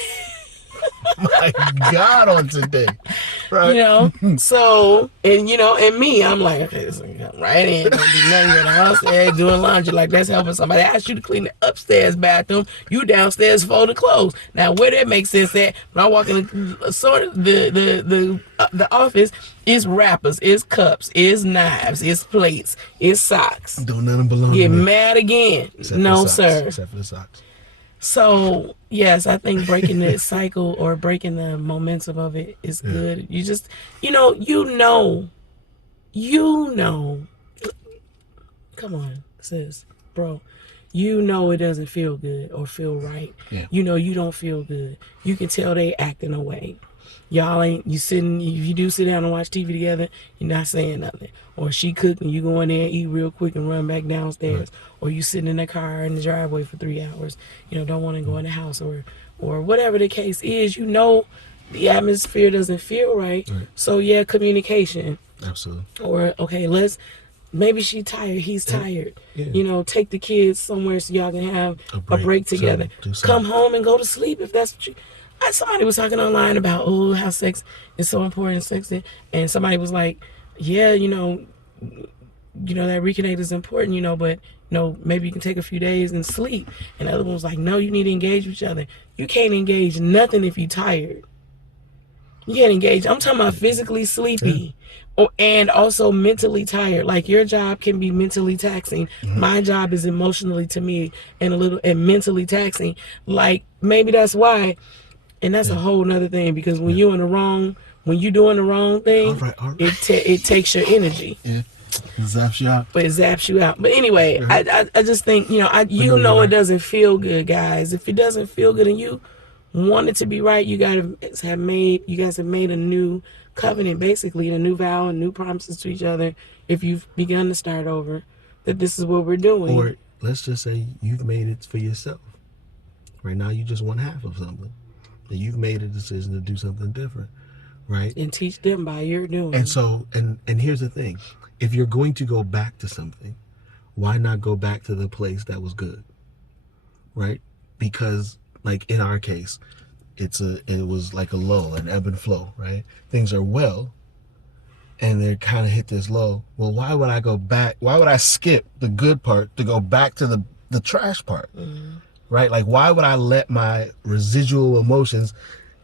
My God, on today, You right? know, so, and and me, I'm like, okay, this nigga come right in, don't do nothing, go downstairs doing laundry, like that's helping somebody. Asked you to clean the upstairs bathroom, you downstairs folding clothes. Now where that makes sense at, when I walk in sort of the office, is wrappers, is cups, is knives, is plates, is socks. Don't nothing belong to Get me mad again? except for the No, socks. sir. Except for the socks. So yes, I think breaking the cycle or breaking the momentum of it is Yeah. good. You just, you know. Come on, sis, bro. You know it doesn't feel good or feel right. Yeah. You know you don't feel good. You can tell they acting away. Y'all ain't, you sitting, if you do sit down and watch TV together, you're not saying nothing. Or she cooking, you go in there, eat real quick and run back downstairs. Right. Or you sitting in the car in the driveway for 3 hours, don't want to go in the house, or whatever the case is, the atmosphere doesn't feel right. Right. So yeah, communication. Absolutely. Or okay, maybe she tired, he's tired. Yeah. Take the kids somewhere so y'all can have a break together. Come home and go to sleep if that's what you. Somebody was talking online about how sex is so important, and somebody was like, yeah, that reconnect is important, but maybe you can take a few days and sleep. And the other one was like, no, you need to engage with each other. You can't engage nothing if you're tired. You can't engage. I'm talking about physically sleepy. And also mentally tired. Like your job can be mentally taxing. My job is emotionally to me and mentally taxing. Like maybe that's why, and that's a whole nother thing, because when you're when you're doing the wrong thing, all right. it takes your energy. Yeah. It zaps you out. But it zaps you out. But anyway, I just think, it doesn't feel good, guys. If it doesn't feel good and you want it to be right, you guys have made a new covenant, basically, a new vow and new promises to each other. If you've begun to start over, that this is what we're doing. Or let's just say you've made it for yourself. Right now, you just want half of something, and you've made a decision to do something different, right? And teach them by your doing. And so, and here's the thing: if you're going to go back to something, why not go back to the place that was good, right? Because, like in our case, it was like a lull, an ebb and flow, right? Things are well, and they kind of hit this low. Well, why would I go back? Why would I skip the good part to go back to the trash part, right? Like, why would I let my residual emotions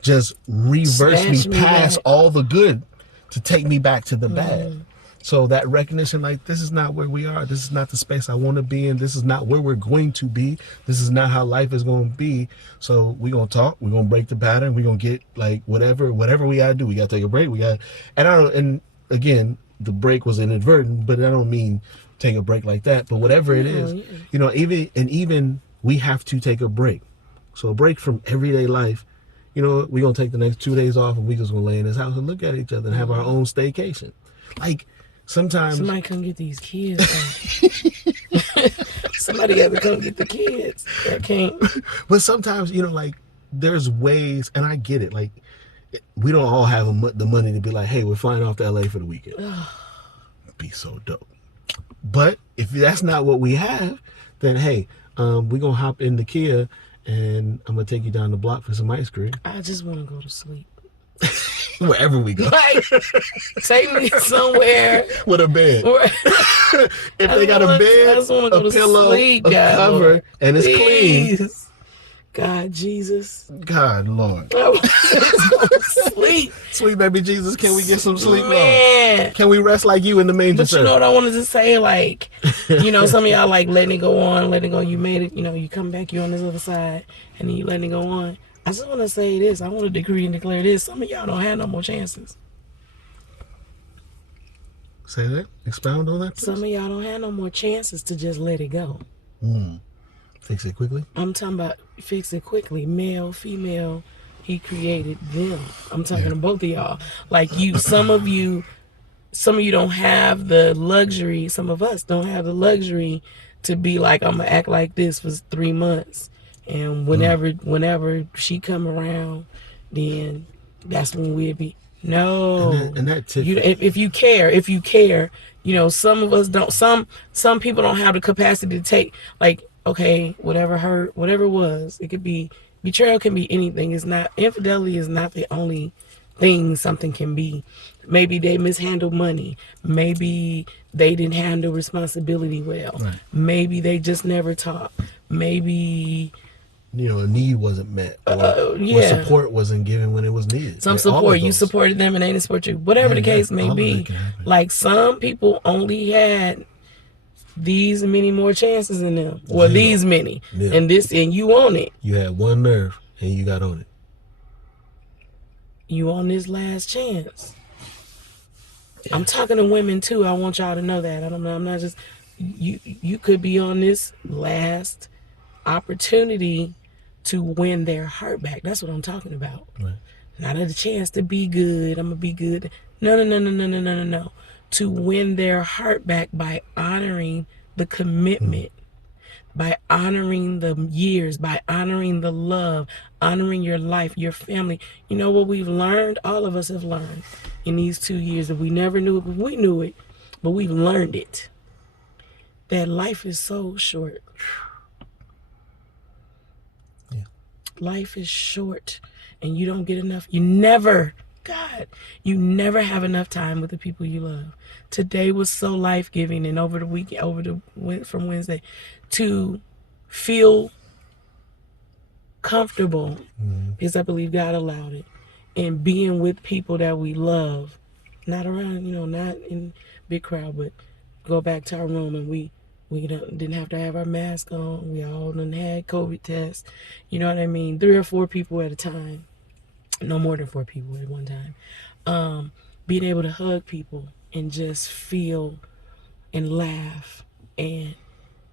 just reverse me past all the good to take me back to the bad? So that recognition, like, this is not where we are. This is not the space I want to be in. This is not where we're going to be. This is not how life is going to be. So we're going to talk. We're going to break the pattern. We're going to get, like, whatever we got to do. We got to take a break. And again, the break was inadvertent, but I don't mean take a break like that. But whatever it is, even we have to take a break. So a break from everyday life. We're going to take the next 2 days off, and we just going to lay in this house and look at each other and have our own staycation. Like, sometimes somebody come get these kids. Somebody got to come get the kids. I can't. But sometimes, like, there's ways, and I get it. Like, we don't all have the money to be like, hey, we're flying off to LA for the weekend. Be so dope. But if that's not what we have, then hey, we're gonna hop in the Kia, and I'm gonna take you down the block for some ice cream. I just want to go to sleep. Wherever we go. Like, take me somewhere with a bed. If they got a bed, a pillow, a cover, and it's clean. God, Jesus. God, Lord. I just want to sleep. Sweet baby Jesus, can we get some sleep, Man. Lord? Can we rest like you in the manger? But you know what I wanted to say? Like, some of y'all like letting it go on, letting it go. You made it, you come back, you on this other side, and then you letting it go on. I just want to say this. I want to decree and declare this. Some of y'all don't have no more chances. Say that. Expound on that, please. Some of y'all don't have no more chances to just let it go. Fix it quickly? I'm talking about fix it quickly. Male, female, he created them. I'm talking to both of y'all. Like some of you don't have the luxury. Some of us don't have the luxury to be like, I'm going to act like this for 3 months. And whenever she come around, then that's when we'll be and that if you care, some of us don't. Some people don't have the capacity to take, like, okay, whatever it was, it could be Betrayal can be anything. It's not, infidelity is not the only thing something can be. Maybe they mishandled money. Maybe they didn't handle responsibility well. Right. Maybe they just never talked. Maybe A need wasn't met, or yeah, support wasn't given when it was needed. some All support. of You those. supported them and they didn't support you. Whatever Yeah, the yeah. case may All of it be. can happen. Like some people only had these many more chances in them. Well, Zero. these many. Nil. And you on it. You had one nerve and you got on it. You on this last chance. Yeah. I'm talking to women too. I want y'all to know that. I'm not just you could be on this last opportunity to win their heart back. That's what I'm talking about. Right. Not a chance to be good. I'm gonna be good. No. To win their heart back by honoring the commitment, by honoring the years, by honoring the love, honoring your life, your family. You know what we've learned? All of us have learned in these 2 years that we never knew it, but we knew it, but we've learned it. That life is so short. Yeah. Life is short and you don't get enough. You never have enough time with the people you love. Today was so life-giving, and over the weekend, from Wednesday, to feel comfortable, because I believe God allowed it, and being with people that we love, not around, not in big crowd, but go back to our room and we didn't have to have our mask on. We all done had COVID tests. You know what I mean? 3 or 4 people at a time. No more than 4 people at one time. Being able to hug people and just feel and laugh, and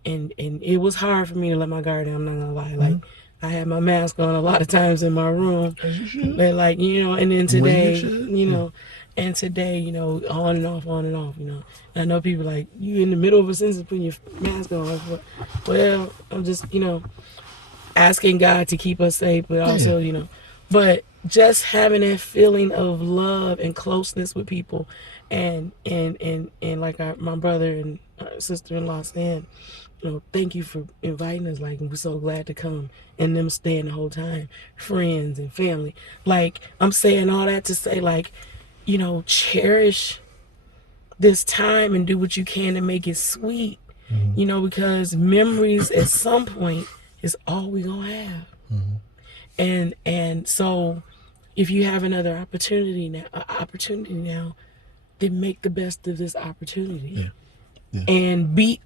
it was hard for me to let my guard down. I'm not gonna lie. Like, I had my mask on a lot of times in my room, but like, and then today, and today, on and off. And I know people like, you in the middle of a sentence putting your mask on. Well, I'm just, asking God to keep us safe, but also, but just having that feeling of love and closeness with people, and like my brother and sister-in-law saying, thank you for inviting us. Like, we're so glad to come, and them staying the whole time, friends and family. Like, I'm saying all that to say, like, cherish this time and do what you can to make it sweet. Because memories at some point is all we gonna have. And so if you have another opportunity now, then make the best of this opportunity. Yeah. Yeah. And be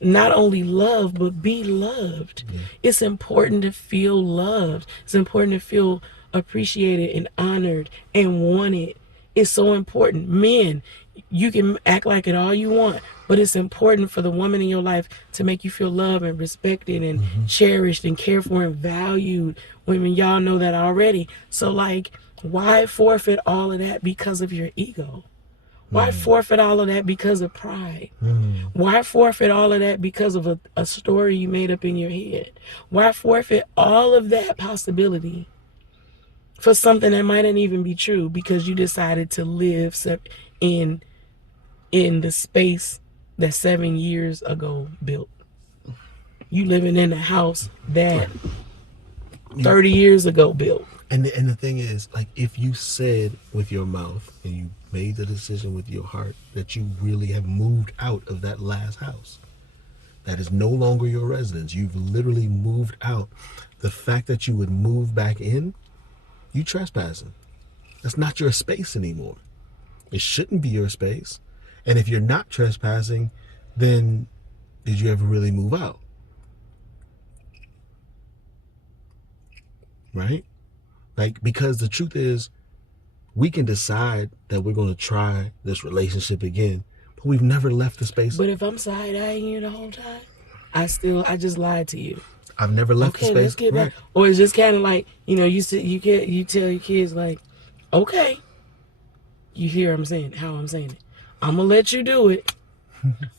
not only loved, but be loved. Yeah. It's important to feel loved. It's important to feel appreciated and honored and wanted. It's so important. Men, you can act like it all you want, but it's important for the woman in your life to make you feel loved and respected and cherished and cared for and valued. Women, y'all know that already. So, like, why forfeit all of that because of your ego? Why forfeit all of that because of pride? Why forfeit all of that because of a story you made up in your head? Why forfeit all of that possibility for something that might not even be true because you decided to live in the space that 7 years ago built? You living in a house that 30 years ago built. And the thing is, like, if you said with your mouth and you made the decision with your heart that you really have moved out of that last house, that is no longer your residence, you've literally moved out, the fact that you would move back in, you trespassing. That's not your space anymore. It shouldn't be your space. And if you're not trespassing, then did you ever really move out? Right? Like, because the truth is, we can decide that we're going to try this relationship again, but we've never left the space. But if I'm side-eyeing you the whole time, I just lied to you. I've never left the space. Okay, let's get back. Or it's just kind of like, you tell your kids, like, okay, you hear how I'm saying it. I'm going to let you do it,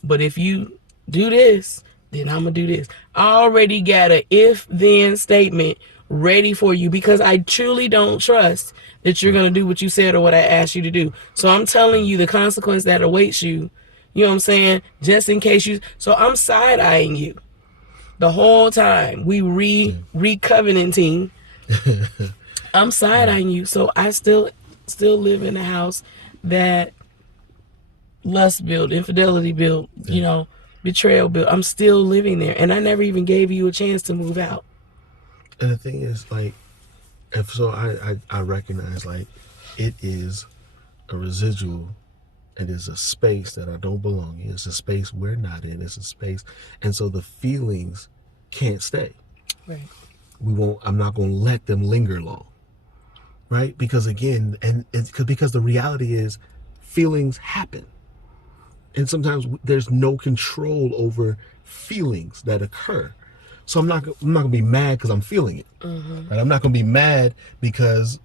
but if you do this, then I'm going to do this. I already got a if-then statement ready for you because I truly don't trust that you're going to do what you said or what I asked you to do. So I'm telling you the consequence that awaits you. You know what I'm saying? Just in case so I'm side-eyeing you. The whole time we re-covenanting, I'm side-eyeing you. So I still live in a house that lust built, infidelity built, betrayal built. I'm still living there, and I never even gave you a chance to move out. And the thing is, like, if so, I recognize, like, it is a residual. It is a space that I don't belong in. It's a space we're not in. It's a space, and so the feelings can't stay. Right. We won't. I'm not going to let them linger long. Right? Because again, and it's because the reality is, feelings happen, and sometimes there's no control over feelings that occur. So I'm not gonna be mad because I'm feeling it. Mm-hmm. Right? I'm not gonna be mad because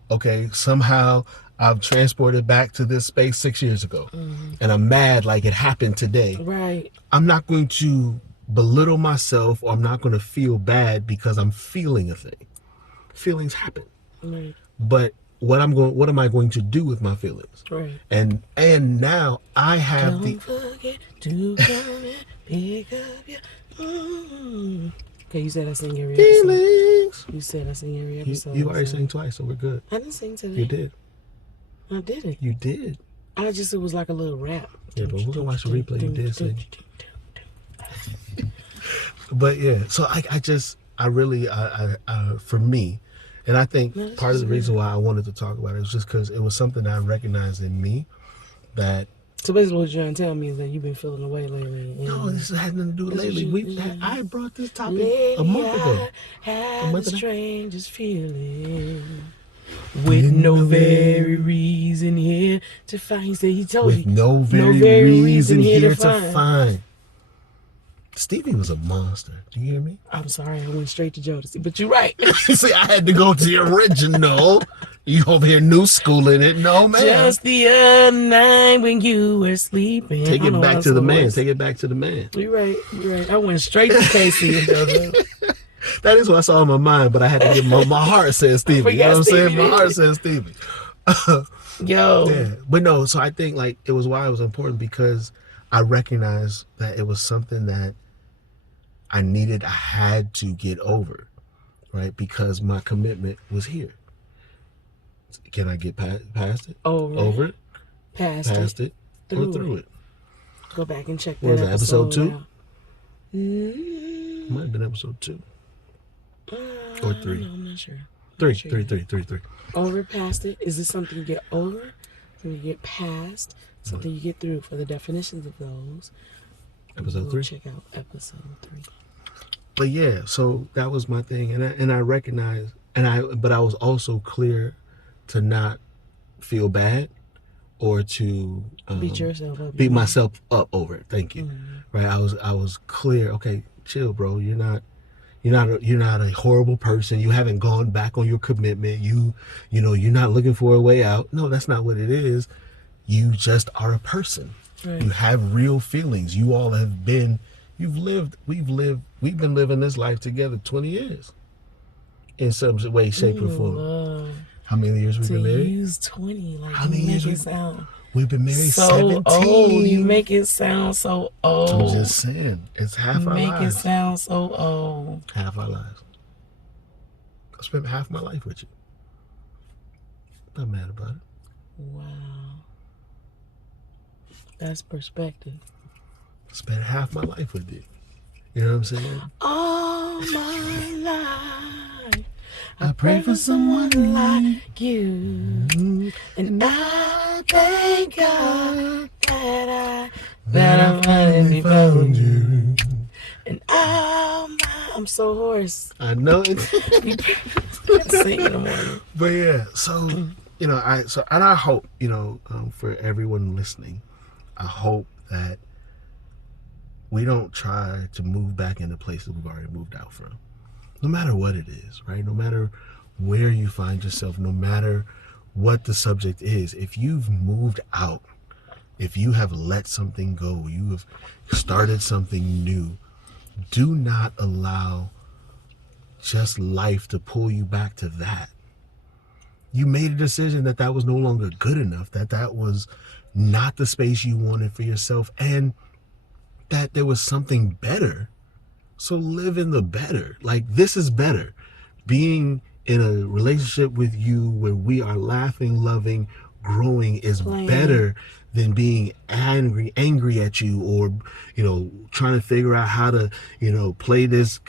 somehow I've transported back to this space 6 years ago, and I'm mad like it happened today. Right. I'm not going to belittle myself, or I'm not going to feel bad because I'm feeling a thing. Feelings happen. Right. But what am I going to do with my feelings? Right. And now I have Don't forget to come and pick up your Okay, you said I sing every feelings. episode. You said I sing every episode. You already sang twice, so we're good. I didn't sing today. You did. I didn't. You did. It was like a little rap. Yeah, but we're gonna watch the replay. You did sing. But yeah, so I really, for me, and I think part of the reason why I wanted to talk about it was just because it was something I recognized in me that. So basically, what you're trying to tell me is that you've been feeling away lately. No, this has nothing to do with lately. I brought this topic lately, a month ago. I had the strangest feeling. With With no very reason here to find. He said he told with you. no very reason here to find. Stevie was a monster. Do you hear me? I'm sorry, I went straight to Jodeci, but you're right. See, I had to go to the original. You over here new schooling it. No, man. Just the other night when you were sleeping. Take it back to the man. Take it back to the man. You're right. You're right. I went straight to Casey and JoJo. That is what I saw in my mind, but I had to get my heart said Stevie. You know what I'm saying? My heart says Stevie. Yo. Yeah. But no, so I think like it was why it was important because I recognized that it was something that I had to get over, right? Because my commitment was here. Can I get past it? Over it? Past it. Or through it? Go back and check that. What was that, episode 2? Mm-hmm. Might have been episode 2. Or 3. No, I'm not sure. 3. Over, past it. Is this something you get over? Something you get past? Something you get through? For the definitions of those, episode 3. Check out episode 3. But yeah, so that was my thing, and I recognized, but I was also clear to not feel bad or to beat myself up over it. Thank you. Mm-hmm. Right? I was clear. Okay, chill, bro. You're not a horrible person. You haven't gone back on your commitment. You're not looking for a way out. No, that's not what it is. You just are a person. Right. You have real feelings. You all have been. We've been living this life together 20 years. In some way, shape, or form. How many years we've been married? Use 20. Like, how many years we've been married? So 17. Old. You make it sound so old. I'm just saying, it's half our lives. Make it sound so old. Half our lives. I spent half my life with you. Not mad about it. Wow. That's perspective. I spent half my life with you. You know what I'm saying? All my life, I pray for someone like you. Mm-hmm. And I thank God that I finally found you. And I'm so hoarse. I know it. Sing in the morning. But yeah, so I hope for everyone listening, I hope that we don't try to move back into places we've already moved out from. No matter what it is, right? No matter where you find yourself, no matter what the subject is, if you've moved out, if you have let something go, you have started something new, do not allow just life to pull you back to that. You made a decision that was no longer good enough, that was not the space you wanted for yourself, and that there was something better So live in the better. Like, this is better. Being in a relationship with you where we are laughing, loving, growing is Playing. better than being angry at you, or trying to figure out how to play this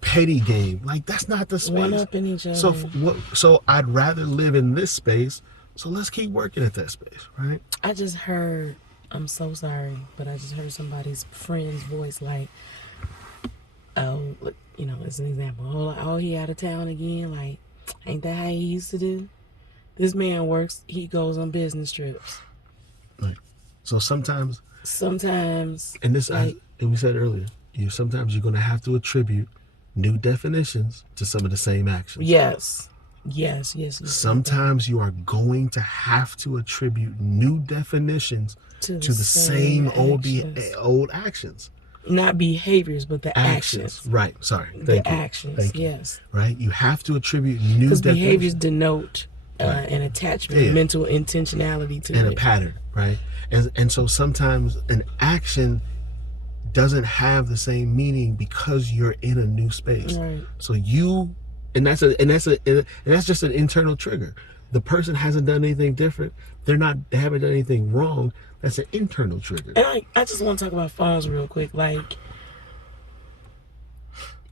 petty game. Like, that's not the One space. up in each So other. so I'd rather live in this space. So let's keep working at that space, right? I just heard, I'm so sorry, but I just heard somebody's friend's voice like, oh, look, as an example, oh, he out of town again. Like, ain't that how he used to do? This man works, he goes on business trips. Right. So sometimes, and this, like, and we said earlier, sometimes you're going to have to attribute new definitions to some of the same actions. Yes. Sometimes you are going to have to attribute new definitions to the same old actions. Not behaviors, but the actions. Right. Sorry. Thank you. Yes. Right. You have to attribute new definitions. Because behaviors denote an attachment, mental intentionality to and a pattern, right? And so sometimes an action doesn't have the same meaning because you're in a new space. Right. So that's just an internal trigger. The person hasn't done anything different. They haven't done anything wrong. That's an internal trigger. And I just want to talk about phones real quick. Like,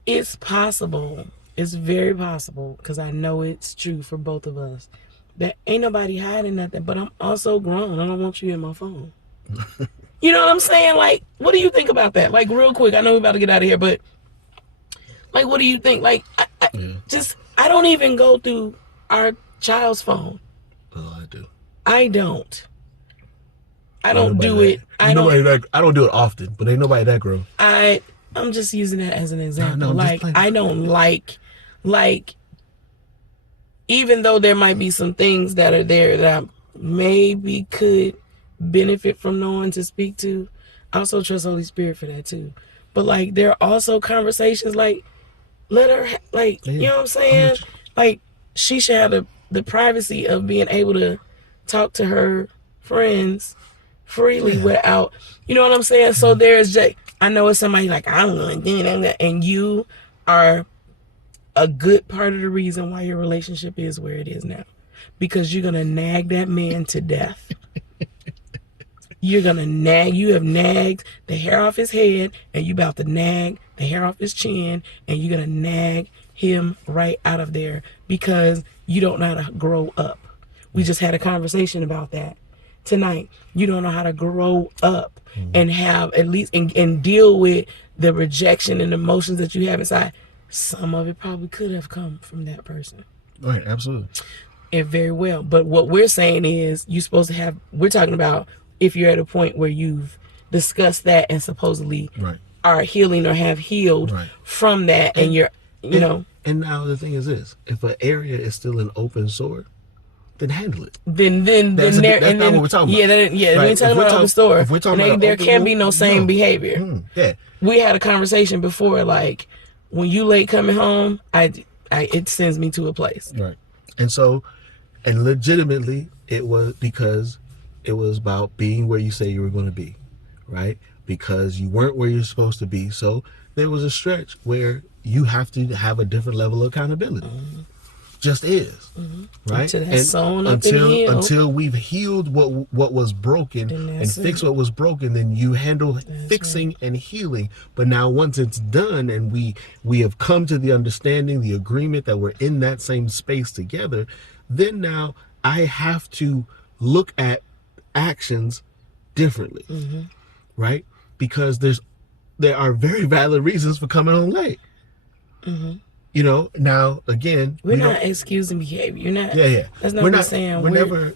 it's possible, it's very possible, because I know it's true for both of us, that ain't nobody hiding nothing, but I'm also grown. I don't want you in my phone. You know what I'm saying? Like, what do you think about that? Like, real quick, I know we're about to get out of here, but like, what do you think? Like, I don't even go through our child's phone. Oh, I do. I don't. I don't do it. I don't do it often, but ain't nobody that grown. I'm just using that as an example. No, like, I don't like, even though there might be some things that are there that I maybe could benefit from knowing to speak to, I also trust Holy Spirit for that too. But like, there are also conversations like, let her, like, you know what I'm saying? Like, she should have the privacy of being able to talk to her friends freely without, you know what I'm saying? So there's just, I know it's somebody like, I'm going to do that, and you are a good part of the reason why your relationship is where it is now, because you're going to nag that man to death. You're going to nag, you have nagged the hair off his head, and you about to nag the hair off his chin, and you're going to nag him right out of there because you don't know how to grow up. We just had a conversation about that tonight. You don't know how to grow up and have at least and deal with the rejection and emotions that you have inside. Some of it probably could have come from that person. Right, absolutely. It very well. But what we're saying is you're supposed to have, we're talking about if you're at a point where you've discussed that and supposedly are healing or have healed from that, and you're, you know. And now the thing is this, if an area is still an open sore, then handle it. Then that's not what we're talking about. We're talking about open store. If we're talking about there can be no same behavior. We had a conversation before, like, when you late coming home, it sends me to a place. Right. And legitimately, it was because it was about being where you say you were going to be, right? Because you weren't where you're supposed to be. So there was a stretch where you have to have a different level of accountability. Just is, right? Until we've healed what was broken and fixed what was broken, then you handle fixing and healing. But now once it's done and we have come to the understanding, the agreement that we're in that same space together, then now I have to look at actions differently, right? Because there are very valid reasons for coming home late. You know, now again, we're not excusing behavior. You're not. That's not what we're saying. We're never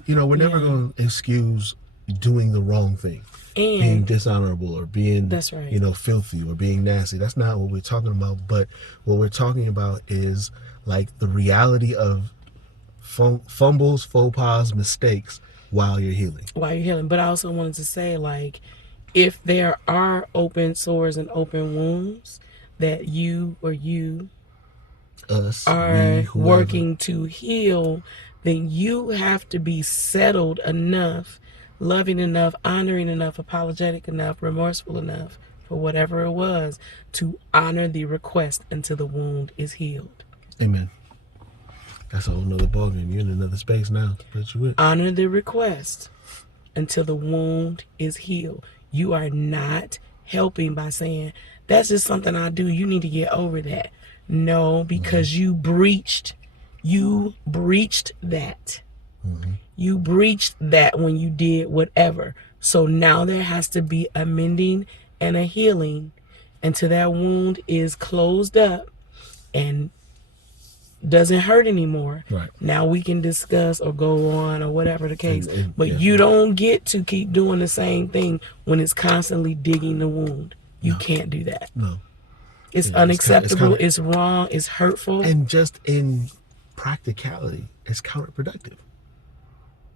going to excuse doing the wrong thing, and being dishonorable, or being filthy, or being nasty. That's not what we're talking about. But what we're talking about is like the reality of fumbles, faux pas, mistakes while you're healing. But I also wanted to say, like, if there are open sores and open wounds that you are working to heal, then you have to be settled enough, loving enough, honoring enough, apologetic enough, remorseful enough for whatever it was, to honor the request until the wound is healed. Amen. That's a whole nother ballgame. You're in another space now. But you it. Honor the request until the wound is healed. You are not helping by saying, that's just something I do. You need to get over that. No, because you breached that. You breached that when you did whatever. So now there has to be a mending and a healing until that wound is closed up and doesn't hurt anymore. Right. Now we can discuss or go on or whatever the case. But yeah. you don't get to keep doing the same thing when it's constantly digging the wound. You can't do that. No. It's unacceptable. It's wrong. It's hurtful. And just in practicality, it's counterproductive.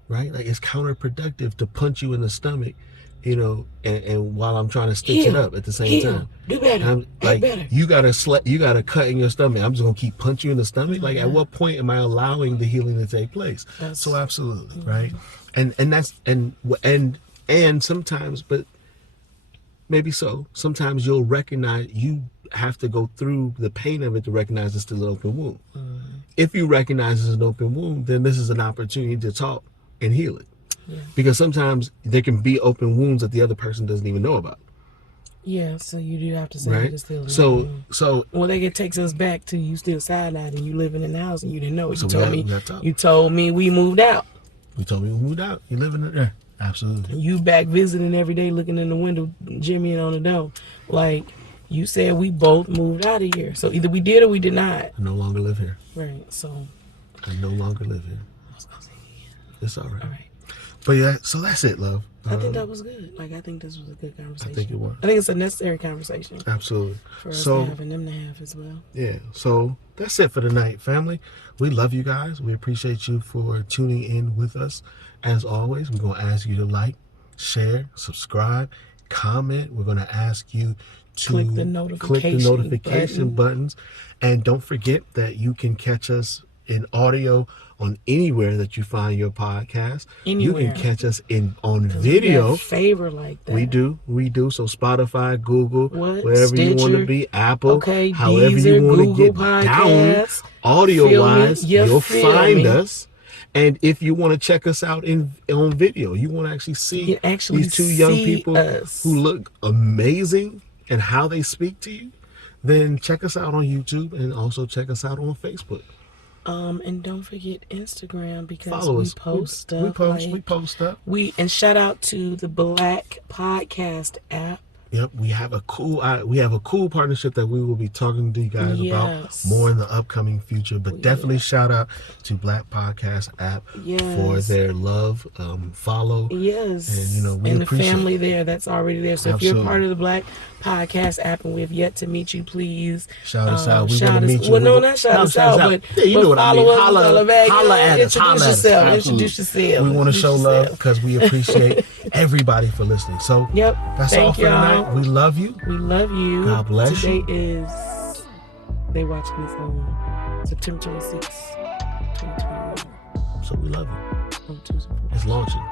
Right? Like, it's counterproductive to punch you in the stomach, you know, and while I'm trying to stitch it up at the same time. Do better. I'm like, better. You got a cut in your stomach. I'm just gonna keep punching you in the stomach. Like, at what point am I allowing the healing to take place? So absolutely, right? And that's and sometimes, but maybe so. Sometimes you'll recognize you have to go through the pain of it to recognize it's still an open wound. If you recognize it's an open wound, then this is an opportunity to talk and heal it. Because sometimes there can be open wounds that the other person doesn't even know about. Yeah, so you do have to say right? it's still So well, that takes us back to you still sidelined and you living in the house and you didn't know it. So You told me we moved out. You told me we moved out. You living in there. Absolutely. You back visiting every day, looking in the window, jimmying on the door. Like, you said we both moved out of here. So either we did or we did not. I no longer live here. Right, so. I no longer live here. I was going to say it again. It's all right. All right. But yeah, so that's it, love. I think that was good. Like, I think this was a good conversation. I think it was. I think it's a necessary conversation. Absolutely. For us to have and them to have as well. Yeah. So that's it for tonight, family. We love you guys. We appreciate you for tuning in with us. As always, we're going to ask you to like, share, subscribe, comment. We're going to ask you to click the notification buttons. And don't forget that you can catch us in audio on anywhere that you find your podcast. Anywhere. You can catch us on video. We have favor like that. We do. So Spotify, Google, wherever Stitcher, you want to be, Apple, however Deezer, you want to get Podcasts, down, audio-wise, you'll find us. And if you want to check us out on video, you want to actually see these two young people who look amazing and how they speak to you, then check us out on YouTube and also check us out on Facebook. And don't forget Instagram because follow us. Post stuff. We post stuff. And shout out to the Black Podcast app. Yep, we have a cool partnership that we will be talking to you guys about more in the upcoming future. But definitely shout out to Black Podcast app for their love, follow. Yes, and we and appreciate the family there that's already there. So if you're part of the Black Podcast app and we have yet to meet you, please shout us out. We want to meet you. Well, no, not shout us out, but you know what I mean. Holla at us. Introduce yourself. We want to show love because we appreciate everybody for listening. So that's all for tonight. We love you. We love you. God bless you. Today is, they watching this on September 26th, 2021. So we love you. It's launching.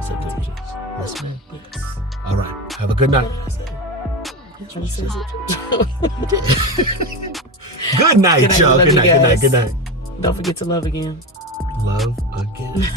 September 6th. Yes, ma'am. Yes. All right. Have a good night. Good night, y'all. Good night. Don't forget to love again. Love again.